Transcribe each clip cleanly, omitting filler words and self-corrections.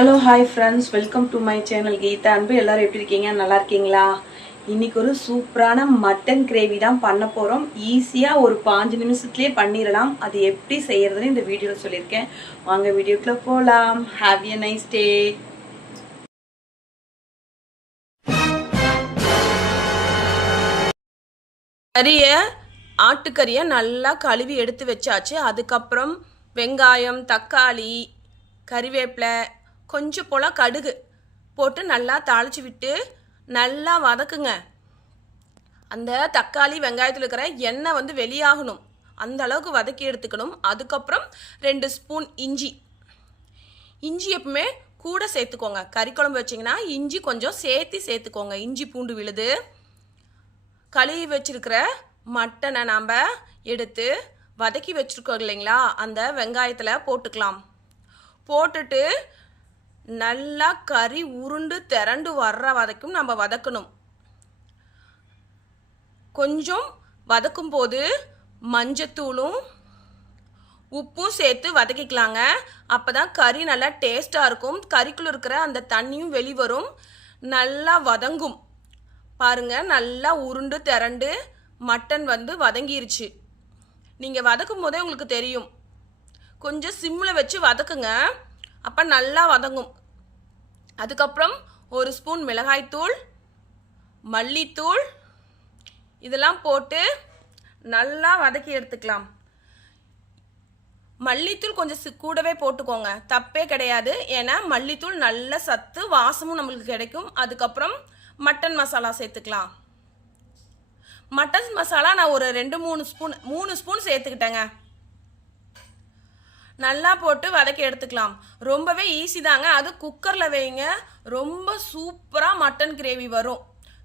Hello hi friends, welcome to my channel Geetha Anbu. எல்லாரும் எப்படி இருக்கீங்க? நல்லா இருக்கீங்களா? இன்னைக்கு ஒரு சூப்பரான மட்டன் கிரேவி தான் பண்ண போகிறோம். ஈஸியாக ஒரு 5 நிமிஷத்துலேயே பண்ணிடலாம். அது எப்படி செய்யறதுன்னு இந்த வீடியோவில் சொல்லியிருக்கேன். வாங்க வீடியோக்குள்ள போகலாம். Have a nice day. ஆட்டுக்கறியை நல்லா கழுவி எடுத்து வச்சாச்சு. அதுக்கப்புறம் வெங்காயம், தக்காளி, கறிவேப்பிலை, கொஞ்சம் போல் கடுகு போட்டு நல்லா தாளித்து விட்டு நல்லா வதக்குங்க. அந்த தக்காளி வெங்காயத்தில் இருக்கிற எண்ணெய் வந்து வெளியாகணும், அந்த அளவுக்கு வதக்கி எடுத்துக்கணும். அதுக்கப்புறம் 2 ஸ்பூன் இஞ்சி எப்பவுமே கூட சேர்த்துக்கோங்க. கறி குழம்பு வச்சிங்கன்னா இஞ்சி கொஞ்சம் சேர்த்துக்கோங்க. இஞ்சி பூண்டு விழுது. கழுவி வச்சிருக்கிற மட்டனை நாம் எடுத்து வதக்கி வச்சுருக்கோம் இல்லைங்களா, அந்த வெங்காயத்தில் போட்டுக்கலாம். போட்டுட்டு நல்லா கறி உருண்டு திரண்டு வர்ற வரைக்கும் நம்ம வதக்கணும். கொஞ்சம் வதக்கும் போது மஞ்சத்தூளும் உப்பும் சேர்த்து வதக்கிக்கலாங்க. அப்போ தான் கறி நல்லா டேஸ்ட்டாக இருக்கும். கறிக்குள்ள இருக்கிற அந்த தண்ணியும் வெளிவரும், நல்லா வதங்கும். பாருங்க, நல்லா உருண்டு திரண்டு மட்டன் வந்து வதங்கிருச்சு. நீங்கள் வதக்கும் போதே உங்களுக்கு தெரியும். கொஞ்சம் சிம்மில் வச்சு வதக்குங்க, அப்போ நல்லா வதங்கும். அதுக்கப்புறம் 1 ஸ்பூன் மிளகாய்த்தூள், மல்லித்தூள் இதெல்லாம் போட்டு நல்லா வதக்கி எடுத்துக்கலாம். மல்லித்தூள் கொஞ்சம் கூடவே போட்டுக்கோங்க, தப்பே கிடையாது. ஏன்னா மல்லித்தூள் நல்ல சத்து, வாசமும் நம்மளுக்கு கிடைக்கும். அதுக்கப்புறம் மட்டன் மசாலா சேர்த்துக்கலாம். மட்டன் மசாலா நான் ஒரு 3 ஸ்பூன் சேர்த்துக்கிட்டேங்க. நல்லா போட்டு வதக்கி எடுத்துக்கலாம். ரொம்பவே ஈஸி தாங்க. அது குக்கரில் வைங்க, ரொம்ப சூப்பராக மட்டன் கிரேவி வரும்.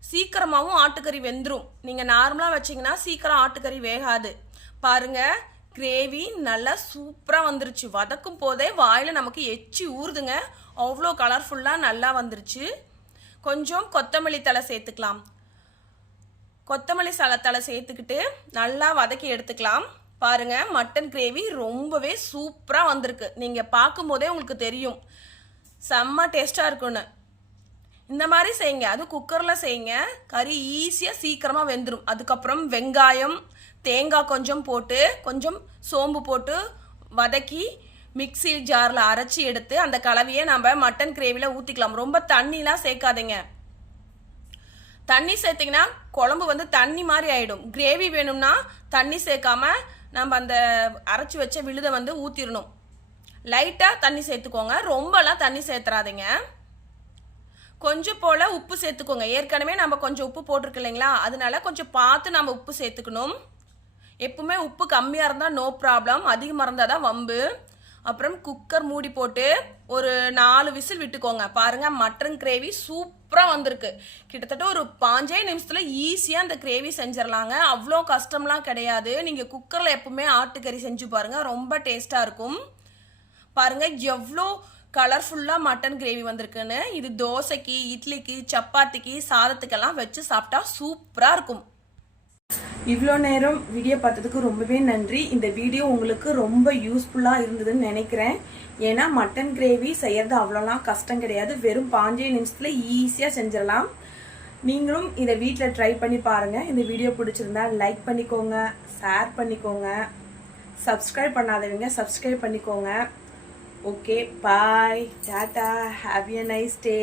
சீக்கிரமாகவும் ஆட்டுக்கறி வெந்துடும். நீங்கள் நார்மலாக வச்சிங்கன்னா சீக்கிரம் ஆட்டுக்கறி வேகாது. பாருங்கள், கிரேவி நல்லா சூப்பராக வந்துருச்சு. வதக்கும் போதே வாயில் நமக்கு எச்சி ஊறுதுங்க, அவ்வளோ கலர்ஃபுல்லாக நல்லா வந்துருச்சு. கொஞ்சம் கொத்தமல்லி தழை சேர்த்துக்கலாம். கொத்தமல்லி தழை சேர்த்துக்கிட்டு நல்லா வதக்கி எடுத்துக்கலாம். பாருங்க, மட்டன் கிரேவி ரொம்பவே சூப்பராக வந்திருக்கு. நீங்கள் பார்க்கும்போதே உங்களுக்கு தெரியும் செம்ம டேஸ்ட்டாக இருக்குன்னு. இந்த மாதிரி செய்யுங்க, அது குக்கரில் செய்யுங்க. கறி ஈஸியாக சீக்கிரமாக வெந்துடும். அதுக்கப்புறம் வெங்காயம், தேங்காய் கொஞ்சம் போட்டு, கொஞ்சம் சோம்பு போட்டு வதக்கி மிக்ஸி ஜாரில் அரைச்சி எடுத்து அந்த கலவையை நம்ம மட்டன் கிரேவியில் ஊற்றிக்கலாம். ரொம்ப தண்ணிலாம் சேர்க்காதீங்க. தண்ணி சேர்த்திங்கன்னா குழம்பு வந்து தண்ணி மாதிரி ஆகிடும். கிரேவி வேணும்னா தண்ணி சேர்க்காம நம்ம அந்த அரைச்சி வச்ச விழுதை வந்து ஊற்றிடணும். லைட்டாக தண்ணி சேர்த்துக்கோங்க, ரொம்பலாம் தண்ணி சேர்த்துறாதீங்க. கொஞ்சம் போல் உப்பு சேர்த்துக்கோங்க. ஏற்கனவே நம்ம கொஞ்சம் உப்பு போட்டிருக்கு இல்லைங்களா, அதனால கொஞ்சம் பார்த்து நம்ம உப்பு சேர்த்துக்கணும். எப்பவுமே உப்பு கம்மியாக இருந்தால் நோ ப்ராப்ளம், அதிகமாக இருந்தால் தான் வம்பு. அப்புறம் குக்கர் மூடி போட்டு ஒரு 4 விசில் விட்டுக்கோங்க. பாருங்க, மட்டன் கிரேவி சூப்பராக வந்திருக்கு. கிட்டத்தட்ட ஒரு 5 நிமிஷத்தில் ஈஸியாக அந்த கிரேவி செஞ்சிடலாங்க. அவ்வளோ கஷ்டம்லாம் கிடையாது. நீங்கள் குக்கரில் எப்பவுமே ஆட்டுக்கறி செஞ்சு பாருங்க, ரொம்ப டேஸ்ட்டாக இருக்கும். பாருங்க எவ்வளோ கலர்ஃபுல்லாக மட்டன் கிரேவி வந்திருக்குன்னு. இது தோசைக்கு, இட்லிக்கு, சப்பாத்திக்கு, சாதத்துக்கெல்லாம் வச்சு சாப்பிட்டா சூப்பராக இருக்கும். இவ்வளோ நேரம் வீடியோ பார்த்ததுக்கு ரொம்பவே நன்றி. இந்த வீடியோ உங்களுக்கு ரொம்ப யூஸ்ஃபுல்லாக இருந்ததுன்னு நினைக்கிறேன். ஏன்னா மட்டன் கிரேவி செய்யறது அவ்வளோலாம் கஷ்டம் கிடையாது. வெறும் 5 நிமிஷத்துல ஈஸியாக செஞ்சிடலாம். நீங்களும் இதை வீட்டில் ட்ரை பண்ணி பாருங்கள். இந்த வீடியோ பிடிச்சிருந்தா லைக் பண்ணிக்கோங்க, ஷேர் பண்ணிக்கோங்க, சப்ஸ்கிரைப் பண்ணாதவங்க சப்ஸ்கிரைப் பண்ணிக்கோங்க. Okay, bye, tata, have a nice day.